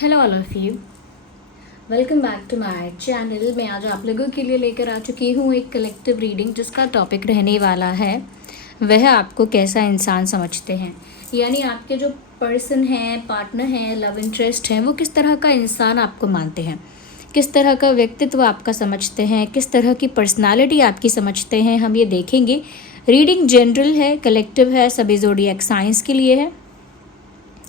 Hello all of you, welcome back to my channel. मैं आज आप लोगों के लिए लेकर आ चुकी हूँ एक कलेक्टिव रीडिंग जिसका टॉपिक रहने वाला है वह आपको कैसा इंसान समझते हैं। यानी आपके जो पर्सन हैं, पार्टनर हैं, लव इंटरेस्ट हैं, वो किस तरह का इंसान आपको मानते हैं, किस तरह का व्यक्तित्व आपका समझते हैं, किस तरह की पर्सनालिटी आपकी समझते हैं, हम ये देखेंगे। रीडिंग जनरल है, कलेक्टिव है, सभी ज़ोडिएक साइंस के लिए है,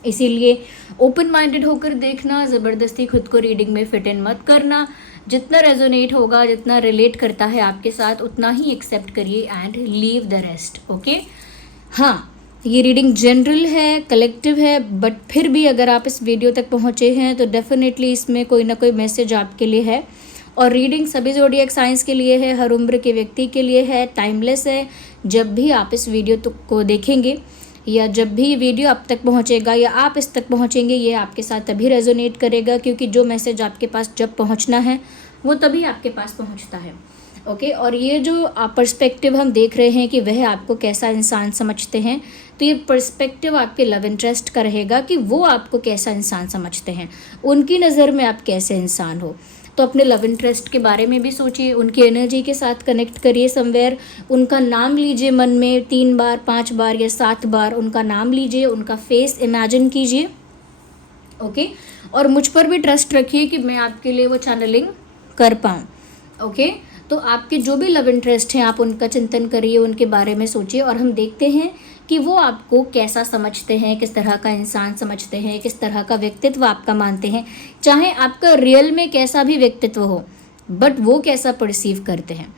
इसीलिए ओपन माइंडेड होकर देखना, ज़बरदस्ती खुद को रीडिंग में फिट इन मत करना। जितना रेजोनेट होगा, जितना रिलेट करता है आपके साथ, उतना ही एक्सेप्ट करिए and leave the rest. Okay, हाँ, ये रीडिंग जनरल है, कलेक्टिव है, बट फिर भी अगर आप इस वीडियो तक पहुँचे हैं तो डेफिनेटली इसमें कोई ना कोई मैसेज आपके लिए है। और रीडिंग सभी ज़ोडिएक साइंस के लिए है, हर उम्र के व्यक्ति के लिए है, टाइमलेस है। जब भी आप इस वीडियो को देखेंगे या जब भी वीडियो आप तक पहुंचेगा या आप इस तक पहुंचेंगे, ये आपके साथ तभी रेजोनेट करेगा, क्योंकि जो मैसेज आपके पास जब पहुंचना है वो तभी आपके पास पहुंचता है। ओके, और ये जो पर्सपेक्टिव हम देख रहे हैं कि वह आपको कैसा इंसान समझते हैं, तो ये पर्सपेक्टिव आपके लव इंटरेस्ट का रहेगा कि वो आपको कैसा इंसान समझते हैं, उनकी नज़र में आप कैसे इंसान हो। तो अपने लव इंटरेस्ट के बारे में भी सोचिए, उनकी एनर्जी के साथ कनेक्ट करिए समवेयर। उनका नाम लीजिए मन में 3 बार, 5 बार या 7 बार उनका नाम लीजिए, उनका फेस इमेजिन कीजिए। ओके, और मुझ पर भी ट्रस्ट रखिए कि मैं आपके लिए वो चैनलिंग कर पाऊँ। ओके, तो आपके जो भी लव इंटरेस्ट हैं आप उनका चिंतन करिए, उनके बारे में सोचिए, और हम देखते हैं कि वो आपको कैसा समझते हैं, किस तरह का इंसान समझते हैं, किस तरह का व्यक्तित्व आपका मानते हैं। चाहे आपका रियल में कैसा भी व्यक्तित्व हो, बट वो कैसा परसीव करते हैं,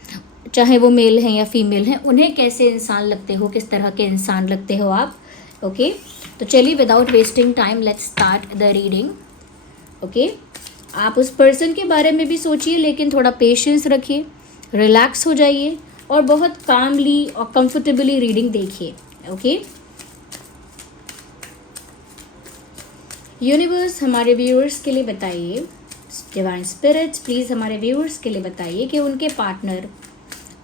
चाहे वो मेल हैं या फीमेल हैं, उन्हें कैसे इंसान लगते हो, किस तरह के इंसान लगते हो आप। ओके, तो चलिए without wasting time let's start the reading. Okay, आप उस पर्सन के बारे में भी सोचिए, लेकिन थोड़ा पेशेंस रखिए, रिलैक्स हो जाइए और बहुत कामली और कंफर्टेबली रीडिंग देखिए। ओके, यूनिवर्स हमारे व्यूअर्स के लिए बताइए, डिवाइन स्पिरिट्स प्लीज़ हमारे व्यूअर्स के लिए बताइए कि उनके पार्टनर,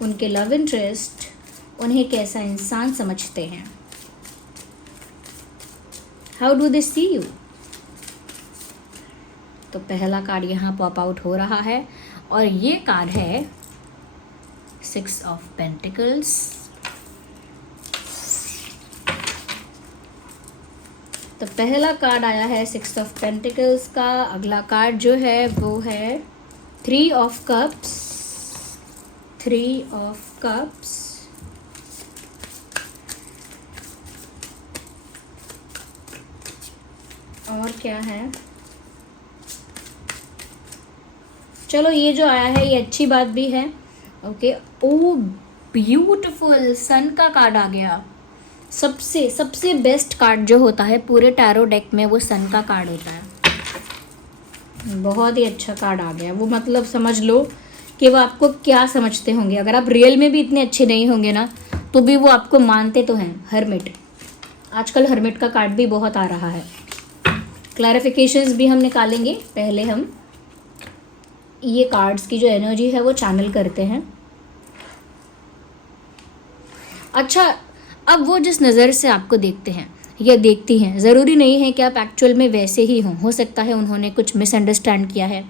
उनके लव इंटरेस्ट उन्हें कैसा इंसान समझते हैं। How do they see you. तो पहला कार्ड यहाँ पॉप आउट हो रहा है और ये कार्ड है 6 ऑफ पेंटिकल्स। तो पहला कार्ड आया है 6 ऑफ पेंटिकल्स का। अगला कार्ड जो है वो है 3 ऑफ कप्स। 3 ऑफ कप्स, और क्या है, चलो ये जो आया है ये अच्छी बात भी है। ओके, ओ ब्यूटीफुल, सन का कार्ड आ गया। सबसे सबसे बेस्ट कार्ड जो होता है पूरे टैरो डेक में वो सन का कार्ड होता है। बहुत ही अच्छा कार्ड आ गया। वो मतलब समझ लो कि वो आपको क्या समझते होंगे। अगर आप रियल में भी इतने अच्छे नहीं होंगे ना, तो भी वो आपको मानते तो हैं। हर्मिट, आजकल हर्मिट का कार्ड भी बहुत आ रहा है। क्लैरिफिकेशंस भी हम निकालेंगे, पहले हम ये कार्ड्स की जो एनर्जी है वो चैनल करते हैं। अच्छा, अब वो जिस नज़र से आपको देखते हैं या देखती हैं, ज़रूरी नहीं है कि आप एक्चुअल में वैसे ही हों। हो सकता है उन्होंने कुछ मिसअंडरस्टैंड किया है,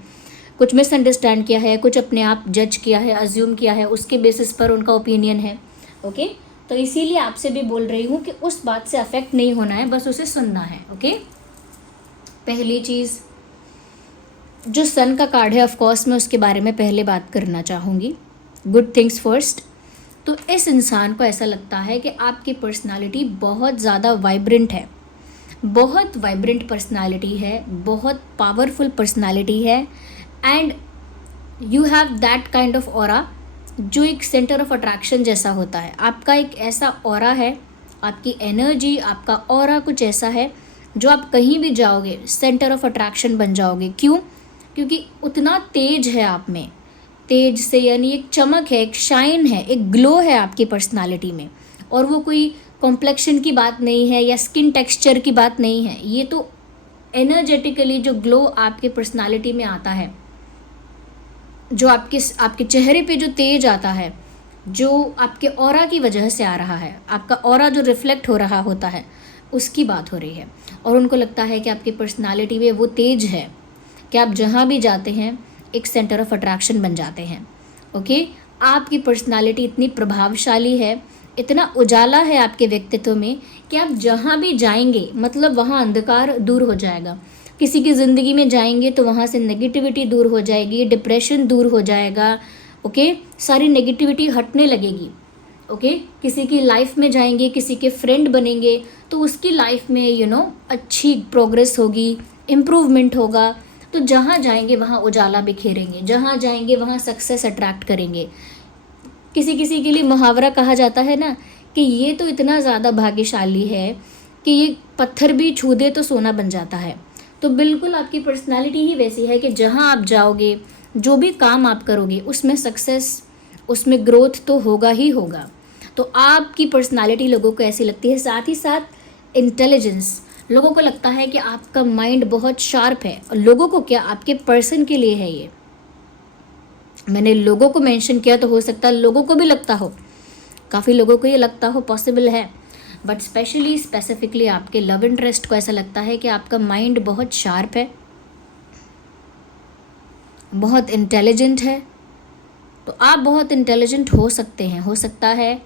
कुछ अपने आप जज किया है, अज्यूम किया है, उसके बेसिस पर उनका ओपिनियन है। ओके, तो इसीलिए आपसे भी बोल रही हूँ कि उस बात से अफेक्ट नहीं होना है, बस उसे सुनना है। ओके, पहली चीज़ जो सन का कार्ड है, ऑफ कोर्स मैं उसके बारे में पहले बात करना चाहूँगी। Good things first. तो इस इंसान को ऐसा लगता है कि आपकी पर्सनालिटी बहुत ज़्यादा वाइब्रेंट है, बहुत वाइब्रेंट पर्सनालिटी है, बहुत पावरफुल पर्सनालिटी है, and you have that kind of aura जो एक सेंटर ऑफ अट्रैक्शन जैसा होता है। आपका एक ऐसा ऑरा है, आपकी एनर्जी, आपका ऑरा कुछ ऐसा है जो आप कहीं भी जाओगे सेंटर ऑफ अट्रैक्शन बन जाओगे। क्यों? क्योंकि उतना तेज है आप में, तेज से यानी एक चमक है, एक शाइन है, एक ग्लो है आपकी पर्सनालिटी में। और वो कोई कॉम्प्लेक्शन की बात नहीं है या स्किन टेक्सचर की बात नहीं है, ये तो एनर्जेटिकली जो ग्लो आपके पर्सनालिटी में आता है, जो आपके चेहरे पे जो तेज आता है, जो आपके ऑरा की वजह से आ रहा है, आपका ऑरा जो रिफ्लेक्ट हो रहा होता है, उसकी बात हो रही है। और उनको लगता है कि आपकी पर्सनालिटी में वो तेज है कि आप जहाँ भी जाते हैं एक सेंटर ऑफ अट्रैक्शन बन जाते हैं। ओके, आपकी पर्सनालिटी इतनी प्रभावशाली है, इतना उजाला है आपके व्यक्तित्व में कि आप जहाँ भी जाएंगे मतलब वहाँ अंधकार दूर हो जाएगा। किसी की ज़िंदगी में जाएंगे तो वहाँ से नेगेटिविटी दूर हो जाएगी, डिप्रेशन दूर हो जाएगा। ओके, सारी नेगेटिविटी हटने लगेगी। ओके, किसी की लाइफ में जाएंगे, किसी के फ्रेंड बनेंगे तो उसकी लाइफ में अच्छी प्रोग्रेस होगी, इम्प्रूवमेंट होगा। तो जहाँ जाएंगे वहाँ उजाला बिखेरेंगे, जहाँ जाएंगे वहाँ सक्सेस अट्रैक्ट करेंगे। किसी किसी के लिए मुहावरा कहा जाता है ना कि ये तो इतना ज़्यादा भाग्यशाली है कि ये पत्थर भी छू दे तो सोना बन जाता है। तो बिल्कुल आपकी पर्सनालिटी ही वैसी है कि जहाँ आप जाओगे, जो भी काम आप करोगे उसमें सक्सेस, उसमें ग्रोथ तो होगा ही होगा। तो आपकी पर्सनालिटी लोगों को ऐसी लगती है। साथ ही साथ इंटेलिजेंस, लोगों को लगता है कि आपका माइंड बहुत शार्प है। और लोगों को क्या, आपके पर्सन के लिए है ये। मैंने लोगों को मेंशन किया तो हो सकता है लोगों को भी लगता हो, काफ़ी लोगों को ये लगता हो, पॉसिबल है। बट स्पेसिफिकली आपके लव इंटरेस्ट को ऐसा लगता है कि आपका माइंड बहुत शार्प है, बहुत इंटेलिजेंट है। तो आप बहुत इंटेलिजेंट हो सकते हैं, हो सकता है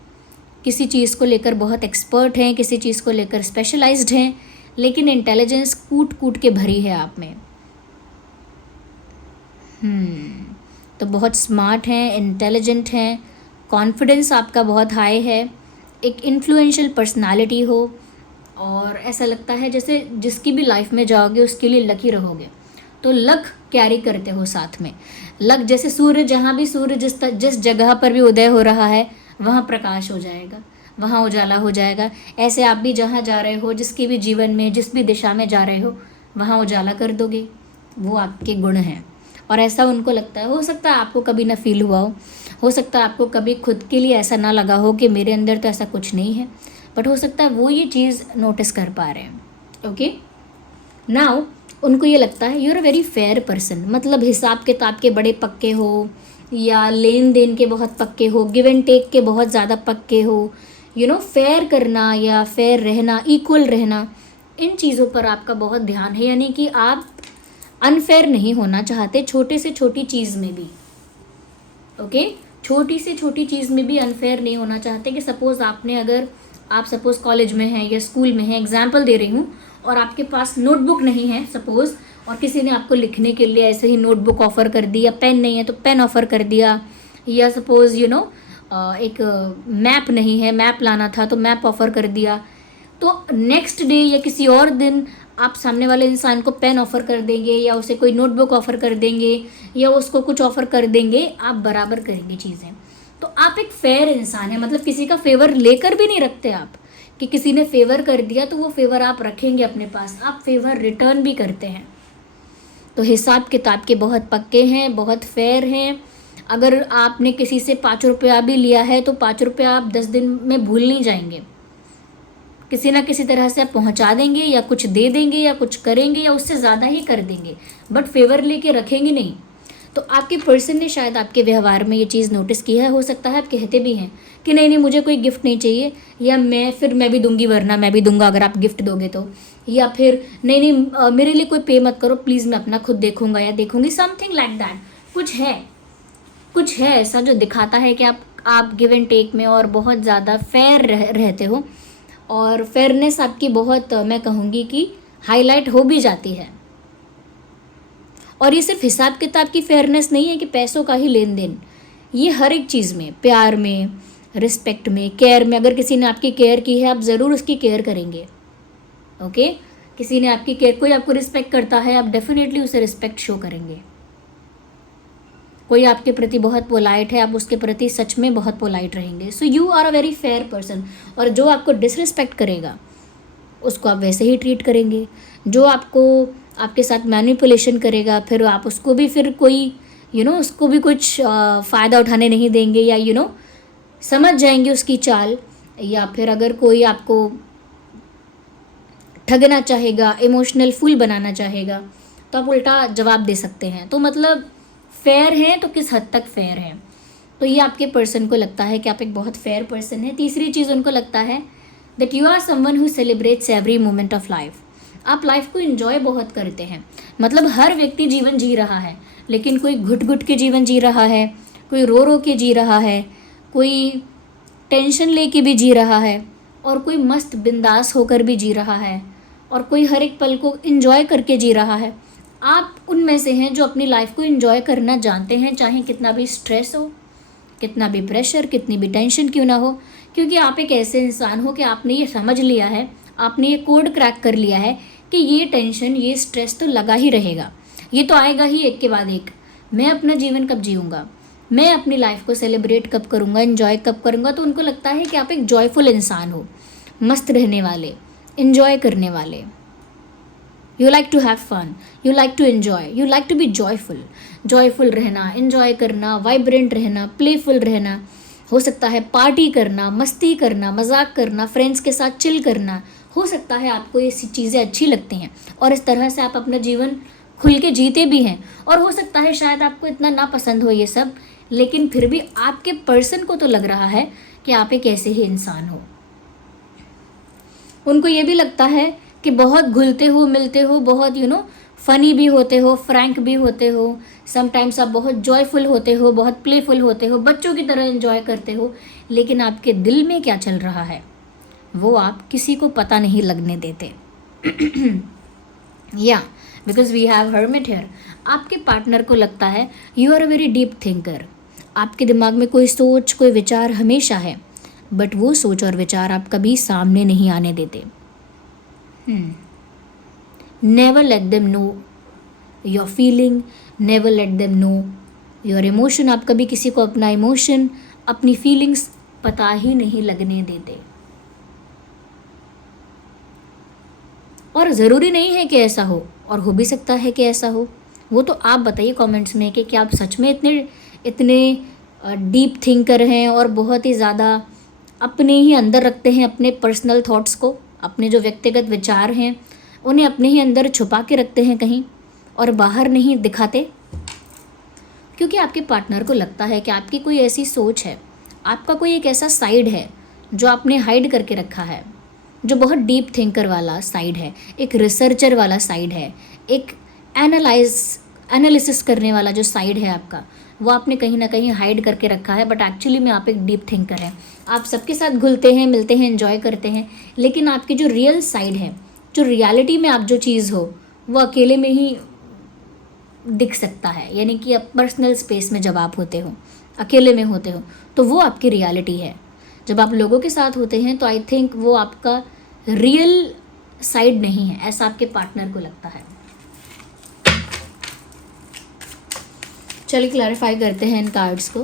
किसी चीज़ को लेकर बहुत एक्सपर्ट हैं, किसी चीज़ को लेकर स्पेशलाइज्ड हैं, लेकिन इंटेलिजेंस कूट कूट के भरी है आप में। तो बहुत स्मार्ट हैं, इंटेलिजेंट हैं, कॉन्फिडेंस आपका बहुत हाई है, एक इन्फ्लुएंशियल पर्सनालिटी हो, और ऐसा लगता है जैसे जिसकी भी लाइफ में जाओगे उसके लिए लकी रहोगे। तो लक कैरी करते हो साथ में। लक जैसे सूर्य, जहाँ भी सूर्य जिस जगह पर भी उदय हो रहा है वहाँ प्रकाश हो जाएगा, वहाँ उजाला हो जाएगा। ऐसे आप भी जहाँ जा रहे हो, जिसके भी जीवन में, जिस भी दिशा में जा रहे हो वहाँ उजाला कर दोगे। वो आपके गुण हैं और ऐसा उनको लगता है। हो सकता है आपको कभी ना फील हुआ हो सकता है आपको कभी खुद के लिए ऐसा ना लगा हो कि मेरे अंदर तो ऐसा कुछ नहीं है, बट हो सकता है वो ये चीज़ नोटिस कर पा रहे हैं। ओके, नाउ उनको ये लगता है you are a very fair person, मतलब हिसाब किताब के बड़े पक्के हो, या लेन देन के बहुत पक्के हो, गिव एंड टेक के बहुत ज़्यादा पक्के हो, फेयर करना या फेयर रहना, इक्वल रहना, इन चीज़ों पर आपका बहुत ध्यान है। यानी कि आप अनफेयर नहीं होना चाहते छोटे से छोटी चीज़ में भी। ओके, छोटी से छोटी चीज़ में भी अनफेयर नहीं होना चाहते। कि सपोज़ आप सपोज़ कॉलेज में हैं या स्कूल में हैं, एग्जाम्पल दे रही हूँ, और आपके पास नोटबुक नहीं है सपोज़, और किसी ने आपको लिखने के लिए ऐसे ही नोटबुक ऑफ़र कर दी, या पेन नहीं है तो पेन ऑफ़र कर दिया, या सपोज़ एक मैप नहीं है, मैप लाना था तो मैप ऑफ़र कर दिया। तो नेक्स्ट डे या किसी और दिन आप सामने वाले इंसान को पेन ऑफ़र कर देंगे, या उसे कोई नोटबुक ऑफ़र कर देंगे, या उसको कुछ ऑफ़र कर देंगे, आप बराबर करेंगे चीज़ें। तो आप एक फेयर इंसान हैं, मतलब किसी का फेवर लेकर भी नहीं रखते आप, कि किसी ने फेवर कर दिया तो वो फेवर आप रखेंगे अपने पास, आप फेवर रिटर्न भी करते हैं। तो हिसाब किताब के बहुत पक्के हैं, बहुत फेयर हैं। अगर आपने किसी से 5 रुपया भी लिया है तो 5 रुपया आप 10 दिन में भूल नहीं जाएंगे, किसी ना किसी तरह से आप पहुंचा देंगे, या कुछ दे देंगे, या कुछ करेंगे, या उससे ज़्यादा ही कर देंगे, बट फेवर लेके रखेंगे नहीं। तो आपके पर्सन ने शायद आपके व्यवहार में ये चीज़ नोटिस की है। हो सकता है आप कहते भी हैं कि नहीं नहीं मुझे कोई गिफ्ट नहीं चाहिए, या मैं भी दूंगी, वरना मैं भी दूंगा अगर आप गिफ्ट दोगे तो, या फिर नहीं नहीं मेरे लिए कोई पे मत करो प्लीज़, मैं अपना खुद देखूंगा या देखूंगी, समथिंग लाइक दैट। कुछ है ऐसा जो दिखाता है कि आप गिव एंड टेक में और बहुत ज़्यादा फेयर रहते हो, और फेयरनेस आपकी बहुत, मैं कहूँगी कि हाईलाइट हो भी जाती है। और ये सिर्फ हिसाब किताब की फेयरनेस नहीं है कि पैसों का ही लेन देन, ये हर एक चीज़ में, प्यार में, रिस्पेक्ट में, केयर में। अगर किसी ने आपकी केयर की है आप ज़रूर उसकी केयर करेंगे। ओके, किसी ने आपकी केयर, कोई आपको रिस्पेक्ट करता है आप डेफिनेटली उसे रिस्पेक्ट शो करेंगे। कोई आपके प्रति बहुत पोलाइट है, आप उसके प्रति सच में बहुत पोलाइट रहेंगे। So you are a very fair person. और जो आपको डिसरिस्पेक्ट करेगा उसको आप वैसे ही ट्रीट करेंगे। जो आपके साथ मैनिपुलेशन करेगा फिर आप उसको भी फिर कोई उसको भी कुछ फ़ायदा उठाने नहीं देंगे, या समझ जाएंगे उसकी चाल। या फिर अगर कोई आपको ठगना चाहेगा, इमोशनल फूल बनाना चाहेगा, तो आप उल्टा जवाब दे सकते हैं। तो मतलब फेयर हैं तो किस हद तक फेयर हैं। तो ये आपके पर्सन को लगता है कि आप एक बहुत फेयर पर्सन है। तीसरी चीज़ उनको लगता है that you are someone who celebrates every moment of life. आप लाइफ को इंजॉय बहुत करते हैं। मतलब हर व्यक्ति जीवन जी रहा है, लेकिन कोई घुट घुट के जीवन जी रहा है, कोई रो रो के जी रहा है, कोई टेंशन लेके भी जी रहा है, और कोई मस्त बिंदास होकर भी जी रहा है, और कोई हर एक पल को इंजॉय करके जी रहा है। आप उनमें से हैं जो अपनी लाइफ को इंजॉय करना जानते हैं, चाहे कितना भी स्ट्रेस हो, कितना भी प्रेशर, कितनी भी टेंशन क्यों ना हो। क्योंकि आप एक ऐसे इंसान हो कि आपने ये समझ लिया है, आपने ये कोड क्रैक कर लिया है कि ये टेंशन, ये स्ट्रेस तो लगा ही रहेगा, ये तो आएगा ही एक के बाद एक। मैं अपना जीवन कब जीऊँगा, मैं अपनी लाइफ को सेलिब्रेट कब करूँगा, इन्जॉय कब करूँगा। तो उनको लगता है कि आप एक जॉयफुल इंसान हो, मस्त रहने वाले, इन्जॉय करने वाले। You like to have fun, you like to enjoy, you like to be joyful. Joyful रहना, इन्जॉय करना, वाइब्रेंट रहना, प्लेफुल रहना, हो सकता है पार्टी करना, मस्ती करना, मजाक करना, फ्रेंड्स के साथ चिल करना। हो सकता है आपको ये चीज़ें अच्छी लगती हैं और इस तरह से आप अपना जीवन खुल के जीते भी हैं। और हो सकता है शायद आपको इतना ना पसंद हो ये सब, लेकिन फिर भी आपके पर्सन को तो लग रहा है कि आप एक ऐसे ही इंसान हो। उनको ये भी लगता है कि बहुत घुलते हो, मिलते हो, बहुत फनी भी होते हो, फ्रैंक भी होते हो, समटाइम्स आप बहुत जॉयफुल होते हो, बहुत प्लेफुल होते हो, बच्चों की तरह एंजॉय करते हो। लेकिन आपके दिल में क्या चल रहा है वो आप किसी को पता नहीं लगने देते। या because we have hermit here. आपके पार्टनर को लगता है you are a very deep thinker. आपके दिमाग में कोई सोच, कोई विचार हमेशा है, बट वो सोच और विचार आप कभी सामने नहीं आने देते। Never let them know your feeling, never let them know your emotion. आप कभी किसी को अपना इमोशन, अपनी फीलिंग्स पता ही नहीं लगने देते। और ज़रूरी नहीं है कि ऐसा हो, और हो भी सकता है कि ऐसा हो। वो तो आप बताइए कमेंट्स में कि क्या आप सच में इतने इतने डीप थिंकर हैं और बहुत ही ज़्यादा अपने ही अंदर रखते हैं अपने पर्सनल थॉट्स को, अपने जो व्यक्तिगत विचार हैं उन्हें अपने ही अंदर छुपा के रखते हैं कहीं और बाहर नहीं दिखाते। क्योंकि आपके पार्टनर को लगता है कि आपकी कोई ऐसी सोच है, आपका कोई एक ऐसा साइड है जो आपने हाइड करके रखा है, जो बहुत डीप थिंकर वाला साइड है, एक रिसर्चर वाला साइड है, एक एनालिसिस करने वाला जो साइड है आपका, वो आपने कहीं ना कहीं हाइड करके रखा है। बट एक्चुअली में आप एक डीप थिंकर हैं। आप सबके साथ घुलते हैं, मिलते हैं, एंजॉय करते हैं, लेकिन आपकी जो रियल साइड है, जो रियलिटी में आप जो चीज़ हो, वो अकेले में ही दिख सकता है। यानी कि आप पर्सनल स्पेस में जब आप होते हो, अकेले में होते हो, तो वो आपकी रियलिटी है। जब आप लोगों के साथ होते हैं तो आई थिंक वो आपका रियल साइड नहीं है, ऐसा आपके पार्टनर को लगता है। चलिए क्लैरिफाई करते हैं इन कार्ड्स को।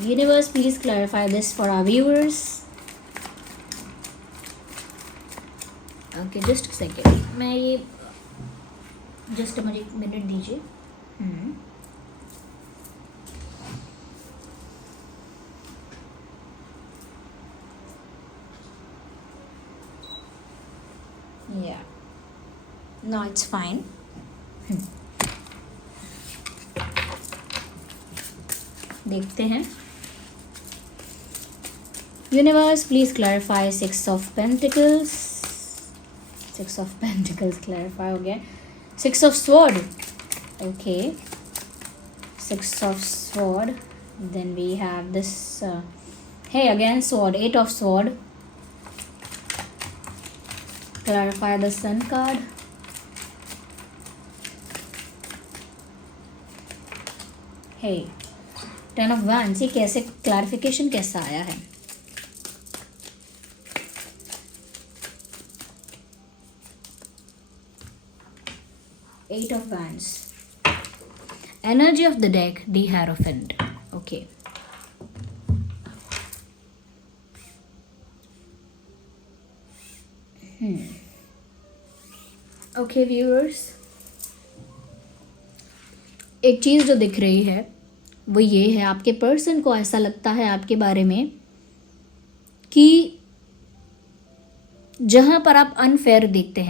Universe please clarify this for our viewers. Okay, just second, मैं ये जस्ट मुझे एक मिनट दीजिए। Yeah, no, it's fine. देखते हैं। Universe please clarify 6 of pentacles. 6 of pentacles clarify हो गया। 6 of sword, okay, 6 of sword, then we have this hey again sword, 8 of sword, clarify the sun card, hey 10 of wands। ये कैसे clarification कैसा आया है? Eight of wands, energy of the deck, the Hierophant, okay. Okay viewers, एक चीज़ जो दिख रही है वो ये है, आपके पर्सन को ऐसा लगता है आपके बारे में कि जहाँ पर आप अनफेयर देखते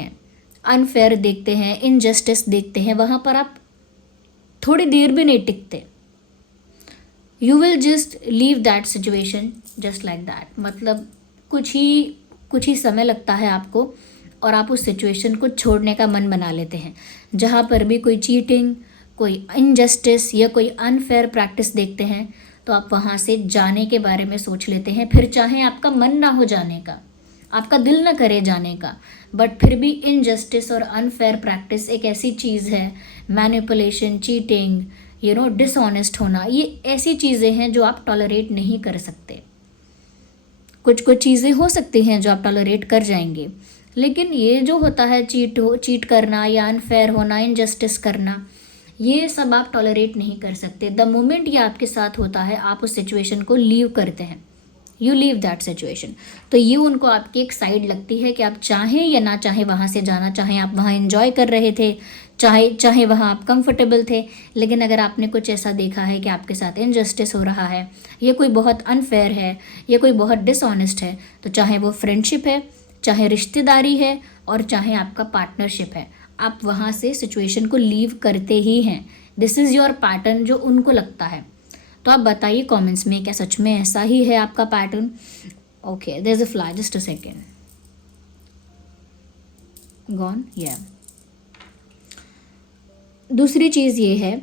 हैं, इनजस्टिस देखते हैं, वहाँ पर आप थोड़ी देर भी नहीं टिकते। You will just leave that situation just like that. मतलब कुछ ही समय लगता है आपको और आप उस सिचुएशन को छोड़ने का मन बना लेते हैं। जहाँ पर भी कोई चीटिंग, कोई इनजस्टिस या कोई अनफेयर प्रैक्टिस देखते हैं तो आप वहाँ से जाने के बारे में सोच लेते हैं। फिर चाहे आपका मन ना हो जाने का, आपका दिल ना करे जाने का, बट फिर भी इनजस्टिस और अनफेयर प्रैक्टिस एक ऐसी चीज़ है, मैनिपुलेशन, चीटिंग, डिसऑनेस्ट होना, ये ऐसी चीज़ें हैं जो आप टॉलरेट नहीं कर सकते। कुछ चीज़ें हो सकती हैं जो आप टॉलरेट कर जाएंगे, लेकिन ये जो होता है चीट करना या अनफेयर होना, इनजस्टिस करना, ये सब आप टॉलरेट नहीं कर सकते। द मोमेंट ये आपके साथ होता है आप उस सिचुएशन को लीव करते हैं, यू लीव दैट सिचुएशन। तो ये उनको आपकी एक साइड लगती है कि आप चाहें या ना चाहें वहाँ से जाना, चाहें आप वहाँ एंजॉय कर रहे थे, चाहे वहाँ आप कंफर्टेबल थे, लेकिन अगर आपने कुछ ऐसा देखा है कि आपके साथ इनजस्टिस हो रहा है, ये कोई बहुत अनफेयर है, ये कोई बहुत डिसऑनेस्ट है, तो चाहे वो फ्रेंडशिप है, चाहे रिश्तेदारी है और चाहे आपका पार्टनरशिप है, आप वहाँ से सिचुएशन को लीव करते ही हैं। दिस इज़ योर पैटर्न जो उनको लगता है। तो आप बताइए कमेंट्स में, क्या सच में ऐसा ही है आपका pattern? Okay, there is a fly, just a second, gone, yeah. दूसरी चीज़ ये है,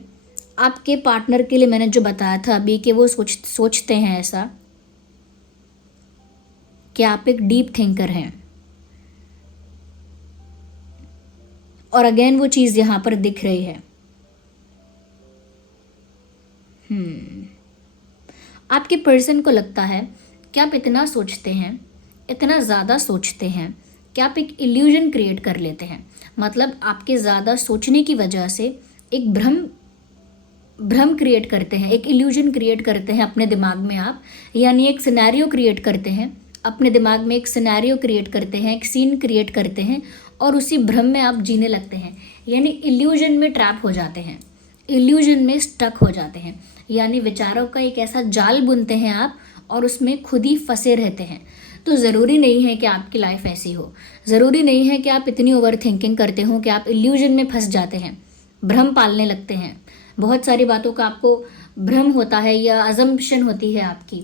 आपके पार्टनर के लिए मैंने जो बताया था अभी कि वो सोचते हैं ऐसा कि आप एक डीप थिंकर हैं, और अगेन वो चीज़ यहाँ पर दिख रही है। आपके पर्सन को लगता है कि आप इतना सोचते हैं, इतना ज़्यादा सोचते हैं कि आप एक इल्यूजन क्रिएट कर लेते हैं। मतलब आपके ज़्यादा सोचने की वजह से एक भ्रम क्रिएट करते हैं, एक इल्यूजन क्रिएट करते हैं अपने दिमाग में आप, यानी एक सिनेरियो क्रिएट करते हैं अपने दिमाग में, एक सिनेरियो क्रिएट करते हैं, एक सीन क्रिएट करते हैं और उसी भ्रम में आप जीने लगते हैं, यानी इल्यूजन में ट्रैप हो जाते हैं, इल्यूजन में स्टक हो जाते हैं, यानी विचारों का एक ऐसा जाल बुनते हैं आप और उसमें खुद ही फंसे रहते हैं। तो ज़रूरी नहीं है कि आपकी लाइफ ऐसी हो, ज़रूरी नहीं है कि आप इतनी ओवर थिंकिंग करते हो कि आप इल्यूजन में फंस जाते हैं, भ्रम पालने लगते हैं, बहुत सारी बातों का आपको भ्रम होता है या अजम्पशन होती है आपकी।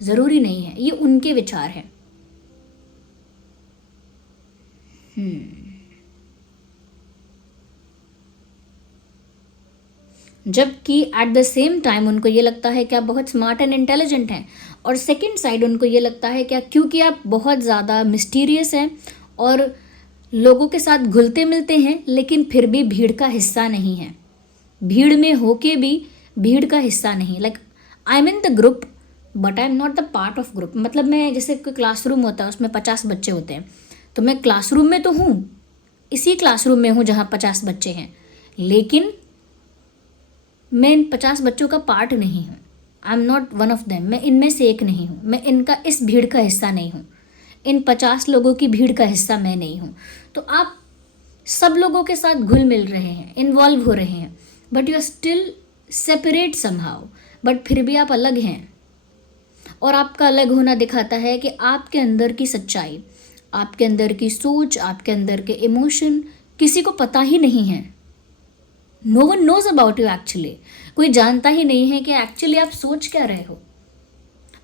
ज़रूरी नहीं है, ये उनके विचार हैं। जबकि एट द सेम टाइम उनको ये लगता है कि आप बहुत स्मार्ट एंड इंटेलिजेंट हैं, और सेकंड साइड उनको ये लगता है कि क्योंकि आप बहुत ज़्यादा मिस्टीरियस हैं और लोगों के साथ घुलते मिलते हैं लेकिन फिर भी भीड़ का हिस्सा नहीं है, भीड़ में होके भी भीड़ का हिस्सा नहीं, like I am in the group but I am not the part of group. मतलब मैं, जैसे कोई क्लासरूम होता है उसमें 50 बच्चे होते हैं, तो मैं क्लासरूम में तो हूँ, इसी क्लासरूम में हूँ जहाँ 50 बच्चे हैं, लेकिन मैं इन 50 बच्चों का पार्ट नहीं हूँ, I am not one of them, मैं इनमें से एक नहीं हूँ, मैं इनका इस भीड़ का हिस्सा नहीं हूँ, इन 50 लोगों की भीड़ का हिस्सा मैं नहीं हूँ। तो आप सब लोगों के साथ घुल मिल रहे हैं, इन्वॉल्व हो रहे हैं, but you are still separate somehow, but फिर भी आप अलग हैं। और आपका अलग होना दिखाता है कि आपके अंदर की सच्चाई, आपके अंदर की सोच, आपके अंदर के इमोशन किसी को पता ही नहीं है। No one knows about you actually, कोई जानता ही नहीं है कि एक्चुअली आप सोच क्या रहे हो।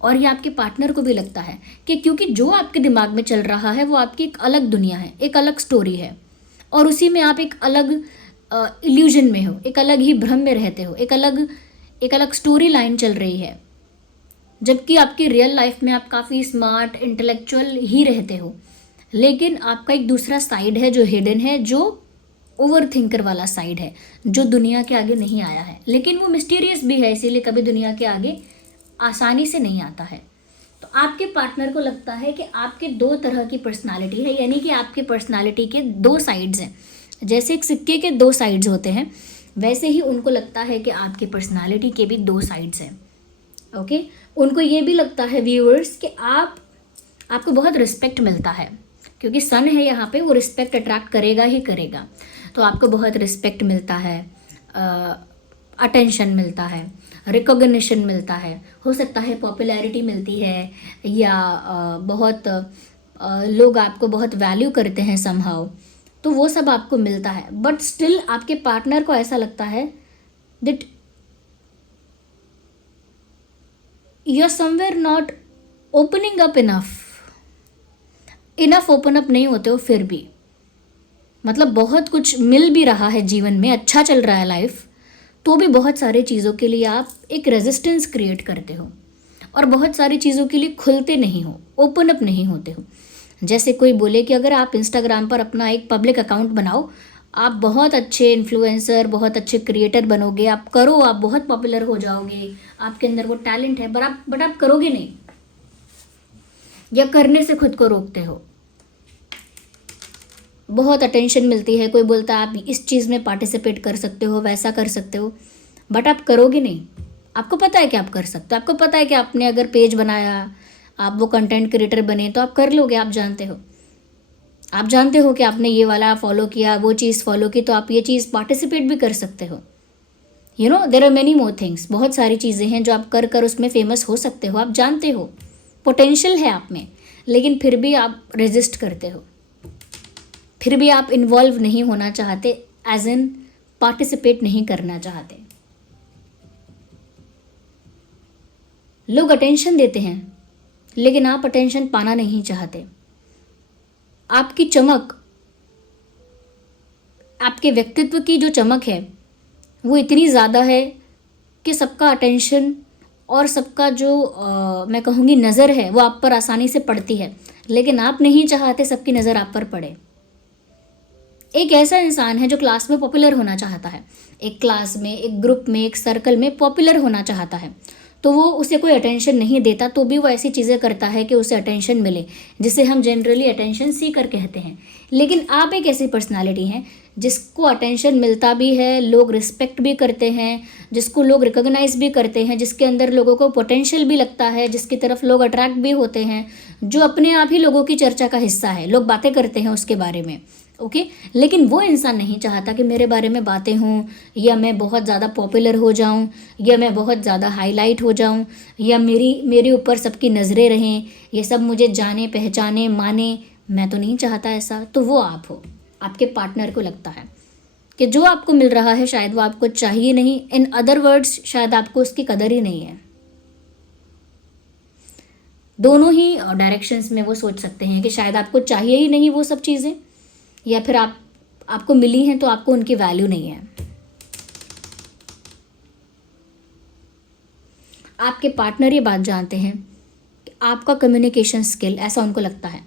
और ये आपके पार्टनर को भी लगता है कि क्योंकि जो आपके दिमाग में चल रहा है वो आपकी एक अलग दुनिया है, एक अलग स्टोरी है, और उसी में आप एक अलग इल्यूजन में हो, एक अलग ही भ्रम में रहते हो, एक अलग स्टोरी लाइन चल रही है, जबकि आपकी रियल लाइफ में आप काफ़ी स्मार्ट इंटेलेक्चुअल ही रहते हो, लेकिन आपका एक दूसरा साइड है जो हिडन है, जो ओवर थिंकर वाला साइड है, जो दुनिया के आगे नहीं आया है, लेकिन वो मिस्टीरियस भी है, इसीलिए कभी दुनिया के आगे आसानी से नहीं आता है। तो आपके पार्टनर को लगता है कि आपके दो तरह की पर्सनालिटी है, यानी कि आपके पर्सनालिटी के दो साइड्स हैं। जैसे एक सिक्के के दो साइड्स होते हैं, वैसे ही उनको लगता है कि आपकी पर्सनालिटी के भी दो साइड्स हैं। ओके, उनको ये भी लगता है व्यूअर्स कि आपको बहुत रिस्पेक्ट मिलता है, क्योंकि सन है यहाँ पे, वो रिस्पेक्ट अट्रैक्ट करेगा ही करेगा। तो आपको बहुत रिस्पेक्ट मिलता है, अटेंशन मिलता है, रिकॉग्निशन मिलता है, हो सकता है पॉपुलैरिटी मिलती है, या बहुत लोग आपको बहुत वैल्यू करते हैं समहाउ, तो वो सब आपको मिलता है। बट स्टिल आपके पार्टनर को ऐसा लगता है that you are somewhere not opening up enough open up नहीं होते हो फिर भी, मतलब बहुत कुछ मिल भी रहा है जीवन में, अच्छा चल रहा है लाइफ, तो भी बहुत सारी चीज़ों के लिए आप एक रेजिस्टेंस क्रिएट करते हो और बहुत सारी चीज़ों के लिए खुलते नहीं हो, ओपन अप नहीं होते हो। जैसे कोई बोले कि अगर आप इंस्टाग्राम पर अपना एक पब्लिक अकाउंट बनाओ, आप बहुत अच्छे इन्फ्लुएंसर, बहुत अच्छे क्रिएटर बनोगे, आप करो, आप बहुत पॉपुलर हो जाओगे, आपके अंदर वो टैलेंट है, बट आप करोगे नहीं, या करने से खुद को रोकते हो। बहुत अटेंशन मिलती है, कोई बोलता है आप इस चीज़ में पार्टिसिपेट कर सकते हो, वैसा कर सकते हो, बट आप करोगे नहीं। आपको पता है कि आप कर सकते हो, आपको पता है कि आपने अगर पेज बनाया, आप वो कंटेंट क्रिएटर बने, तो आप कर लोगे। आप जानते हो, आप जानते हो कि आपने ये वाला फॉलो किया, वो चीज़ फॉलो की, तो आप ये चीज़ पार्टिसिपेट भी कर सकते हो। You know there are many more things, बहुत सारी चीज़ें हैं जो आप कर कर उसमें फेमस हो सकते हो। आप जानते हो पोटेंशियल है आप में, लेकिन फिर भी आप रेजिस्ट करते हो, फिर भी आप इन्वॉल्व नहीं होना चाहते, एज इन पार्टिसिपेट नहीं करना चाहते। लोग अटेंशन देते हैं, लेकिन आप अटेंशन पाना नहीं चाहते। आपकी चमक, आपके व्यक्तित्व की जो चमक है वो इतनी ज़्यादा है कि सबका अटेंशन और सबका जो मैं कहूँगी नज़र है वो आप पर आसानी से पड़ती है, लेकिन आप नहीं चाहते सबकी नज़र आप पर पड़े। एक ऐसा इंसान है जो क्लास में पॉपुलर होना चाहता है, एक क्लास में, एक ग्रुप में, एक सर्कल में पॉपुलर होना चाहता है, तो वो उसे कोई अटेंशन नहीं देता, तो भी वो ऐसी चीज़ें करता है कि उसे अटेंशन मिले, जिसे हम जनरली अटेंशन सीकर कहते हैं। लेकिन आप एक ऐसी पर्सनालिटी हैं जिसको अटेंशन मिलता भी है, लोग रिस्पेक्ट भी करते हैं, जिसको लोग रिकॉग्नाइज भी करते हैं, जिसके अंदर लोगों को पोटेंशियल भी लगता है, जिसकी तरफ लोग अट्रैक्ट भी होते हैं, जो अपने आप ही लोगों की चर्चा का हिस्सा है, लोग बातें करते हैं उसके बारे में। ओके लेकिन वो इंसान नहीं चाहता कि मेरे बारे में बातें हों, या मैं बहुत ज़्यादा पॉपुलर हो जाऊं, या मैं बहुत ज़्यादा हाईलाइट हो जाऊं, या मेरे ऊपर सबकी नज़रें रहें, ये सब मुझे जाने पहचाने माने। मैं तो नहीं चाहता ऐसा। तो वो आप हो, आपके पार्टनर को लगता है कि जो आपको मिल रहा है शायद वो आपको चाहिए नहीं, इन अदर वर्ड्स शायद आपको उसकी कदर ही नहीं है। दोनों ही डायरेक्शंस में वो सोच सकते हैं कि शायद आपको चाहिए ही नहीं वो सब चीज़ें, या फिर आपको मिली हैं तो आपको उनकी वैल्यू नहीं है। आपके पार्टनर ये बात जानते हैं कि आपका कम्युनिकेशन स्किल, ऐसा उनको लगता है,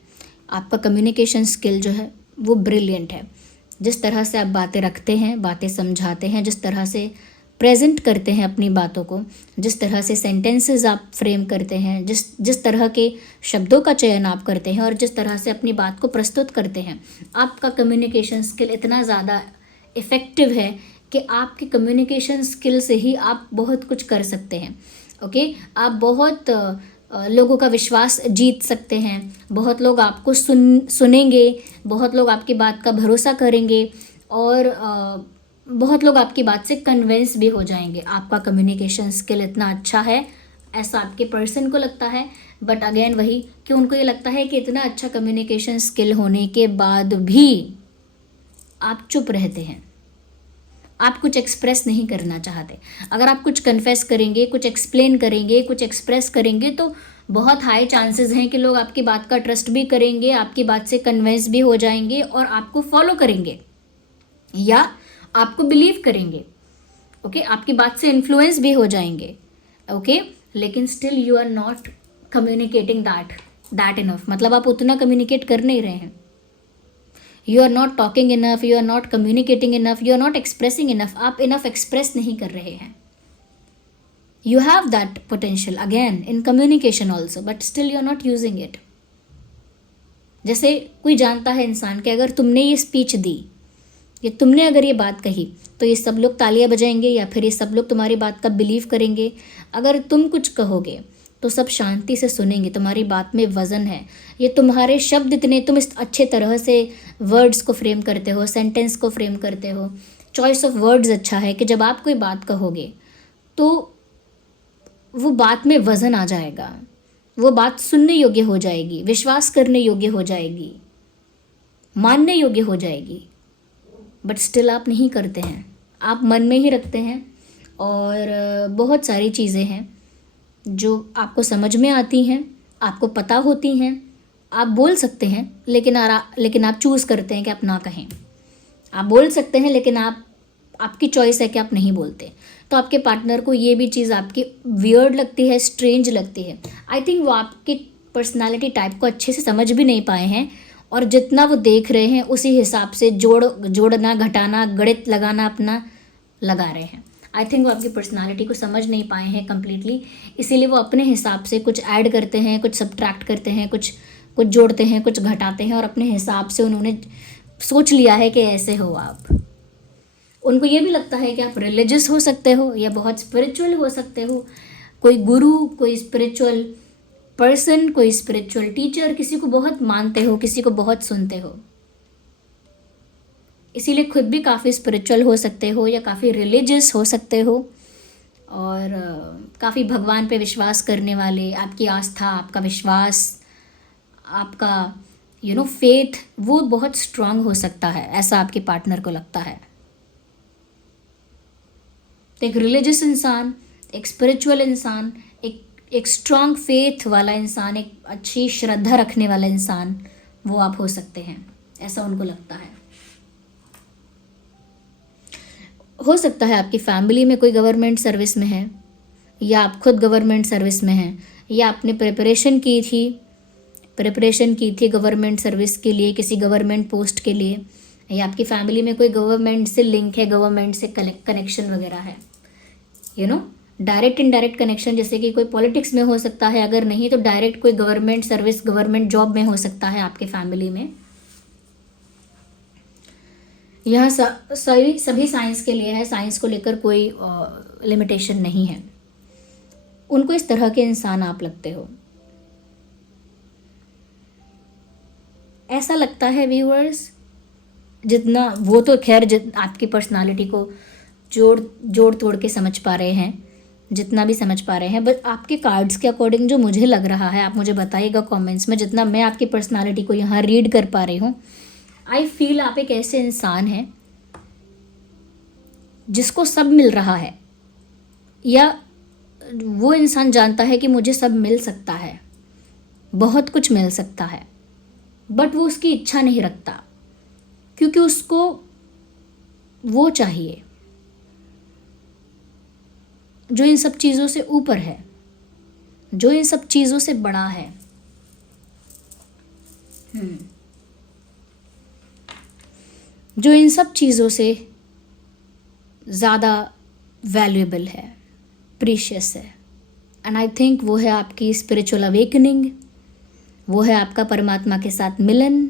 आपका कम्युनिकेशन स्किल जो है वो ब्रिलियंट है। जिस तरह से आप बातें रखते हैं, बातें समझाते हैं, जिस तरह से प्रेजेंट करते हैं अपनी बातों को, जिस तरह से सेंटेंसेस आप फ्रेम करते हैं, जिस तरह के शब्दों का चयन आप करते हैं और जिस तरह से अपनी बात को प्रस्तुत करते हैं, आपका कम्युनिकेशन स्किल इतना ज़्यादा इफ़ेक्टिव है कि आपके कम्युनिकेशन स्किल से ही आप बहुत कुछ कर सकते हैं। ओके आप बहुत लोगों का विश्वास जीत सकते हैं, बहुत लोग आपको सुनेंगे, बहुत लोग आपकी बात का भरोसा करेंगे, और बहुत लोग आपकी बात से कन्विंस भी हो जाएंगे। आपका कम्युनिकेशन स्किल इतना अच्छा है, ऐसा आपके पर्सन को लगता है। बट अगेन वही कि उनको ये लगता है कि इतना अच्छा कम्युनिकेशन स्किल होने के बाद भी आप चुप रहते हैं, आप कुछ एक्सप्रेस नहीं करना चाहते। अगर आप कुछ कन्फेस करेंगे, कुछ एक्सप्लेन करेंगे, कुछ एक्सप्रेस करेंगे, तो बहुत हाई चांसेस हैं कि लोग आपकी बात का ट्रस्ट भी करेंगे, आपकी बात से कन्विंस भी हो जाएंगे और आपको फॉलो करेंगे या आपको बिलीव करेंगे। ओके आपकी बात से इन्फ्लुएंस भी हो जाएंगे। ओके लेकिन still you are not communicating that enough, मतलब आप उतना कम्युनिकेट कर नहीं रहे हैं। You are not talking enough, you are not communicating enough, you are not expressing enough, आप इनफ एक्सप्रेस नहीं कर रहे हैं। You have that potential again in communication also, but still you are not using it. जैसे कोई जानता है इंसान कि अगर तुमने ये स्पीच दी, ये तुमने अगर ये बात कही, तो ये सब लोग तालियां बजाएंगे या फिर ये सब लोग तुम्हारी बात का बिलीव करेंगे। अगर तुम कुछ कहोगे तो सब शांति से सुनेंगे, तुम्हारी बात में वज़न है, ये तुम्हारे शब्द इतने, तुम इस अच्छे तरह से वर्ड्स को फ्रेम करते हो, सेंटेंस को फ्रेम करते हो, चॉइस ऑफ वर्ड्स अच्छा है कि जब आप कोई बात कहोगे तो वो बात में वज़न आ जाएगा, वो बात सुनने योग्य हो जाएगी, विश्वास करने योग्य हो जाएगी, मानने योग्य हो जाएगी। बट स्टिल आप नहीं करते हैं, आप मन में ही रखते हैं। और बहुत सारी चीज़ें हैं जो आपको समझ में आती हैं, आपको पता होती हैं, आप बोल सकते हैं, लेकिन आप चूज़ करते हैं कि आप ना कहें। आप बोल सकते हैं लेकिन आपकी चॉइस है कि आप नहीं बोलते। तो आपके पार्टनर को ये भी चीज़ आपकी वियर्ड लगती है, स्ट्रेंज लगती है। आई थिंक वो आपकी पर्सनालिटी टाइप को अच्छे से समझ भी नहीं पाए हैं, और जितना वो देख रहे हैं उसी हिसाब से जोड़ना, घटाना, गणित लगाना अपना लगा रहे हैं। आई थिंक वो आपकी पर्सनालिटी को समझ नहीं पाए हैं कम्प्लीटली, इसीलिए वो अपने हिसाब से कुछ ऐड करते हैं, कुछ सब्ट्रैक्ट करते हैं, कुछ जोड़ते हैं, कुछ घटाते हैं, और अपने हिसाब से उन्होंने सोच लिया है कि ऐसे हो आप। उनको ये भी लगता है कि आप रिलीजियस हो सकते हो या बहुत स्पिरिचुअल हो सकते हो, कोई गुरु, कोई स्पिरिचुअल पर्सन, कोई स्पिरिचुअल टीचर, किसी को बहुत मानते हो, किसी को बहुत सुनते हो, इसीलिए खुद भी काफ़ी स्पिरिचुअल हो सकते हो या काफ़ी रिलीजियस हो सकते हो, और काफ़ी भगवान पे विश्वास करने वाले, आपकी आस्था, आपका विश्वास, आपका फेथ, वो बहुत स्ट्रांग हो सकता है, ऐसा आपके पार्टनर को लगता है। तो एक रिलीजियस इंसान, एक स्पिरिचुअल इंसान, एक स्ट्रांग फेथ वाला इंसान, एक अच्छी श्रद्धा रखने वाला इंसान, वो आप हो सकते हैं, ऐसा उनको लगता है। हो सकता है आपकी फैमिली में कोई गवर्नमेंट सर्विस में है, या आप खुद गवर्नमेंट सर्विस में हैं, या आपने प्रिपरेशन की थी गवर्नमेंट सर्विस के लिए, किसी गवर्नमेंट पोस्ट के लिए, या आपकी फैमिली में कोई गवर्नमेंट से लिंक है, गवर्नमेंट से कनेक्शन वगैरह है, डायरेक्ट इनडायरेक्ट कनेक्शन, जैसे कि कोई पॉलिटिक्स में हो सकता है, अगर नहीं तो डायरेक्ट कोई गवर्नमेंट सर्विस, गवर्नमेंट जॉब में हो सकता है आपके फैमिली में। यह सभी साइंस के लिए है, साइंस को लेकर कोई लिमिटेशन नहीं है। उनको इस तरह के इंसान आप लगते हो, ऐसा लगता है व्यूअर्स। जितना वो तो खैर आपकी पर्सनालिटी को जोड़ तोड़ के समझ पा रहे हैं, जितना भी समझ पा रहे हैं, बट आपके कार्ड्स के अकॉर्डिंग जो मुझे लग रहा है, आप मुझे बताइएगा कमेंट्स में, जितना मैं आपकी पर्सनालिटी को यहाँ रीड कर पा रही हूँ, आई फील आप एक ऐसे इंसान हैं जिसको सब मिल रहा है, या वो इंसान जानता है कि मुझे सब मिल सकता है, बहुत कुछ मिल सकता है, बट वो उसकी इच्छा नहीं रखता, क्योंकि उसको वो चाहिए जो इन सब चीज़ों से ऊपर है, जो इन सब चीज़ों से बड़ा है। जो इन सब चीज़ों से ज़्यादा वैल्यूएबल है, प्रीशियस है। एंड आई थिंक वो है आपकी स्पिरिचुअल अवेकनिंग, वो है आपका परमात्मा के साथ मिलन,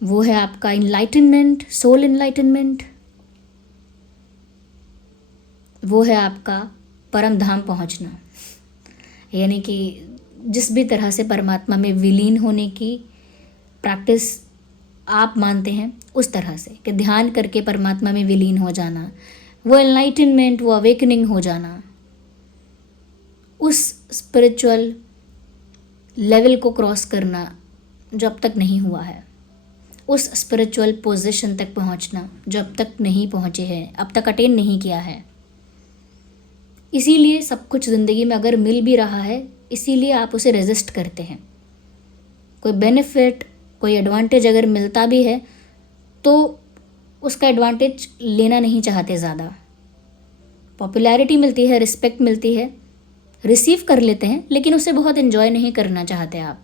वो है आपका इनलाइटनमेंट, सोल इनलाइटनमेंट, वो है आपका परम धाम पहुंचना, यानी कि जिस भी तरह से परमात्मा में विलीन होने की प्रैक्टिस आप मानते हैं, उस तरह से कि ध्यान करके परमात्मा में विलीन हो जाना, वो एनलाइटनमेंट, वो अवेकनिंग हो जाना, उस स्पिरिचुअल लेवल को क्रॉस करना जो अब तक नहीं हुआ है, उस स्पिरिचुअल पोजीशन तक पहुंचना जो अब तक नहीं पहुंचे हैं, अब तक अटेन नहीं किया है। इसीलिए सब कुछ ज़िंदगी में अगर मिल भी रहा है, इसीलिए आप उसे रेजिस्ट करते हैं। कोई बेनिफिट, कोई एडवांटेज अगर मिलता भी है तो उसका एडवांटेज लेना नहीं चाहते ज़्यादा। पॉपुलैरिटी मिलती है, रिस्पेक्ट मिलती है, रिसीव कर लेते हैं, लेकिन उसे बहुत एंजॉय नहीं करना चाहते आप,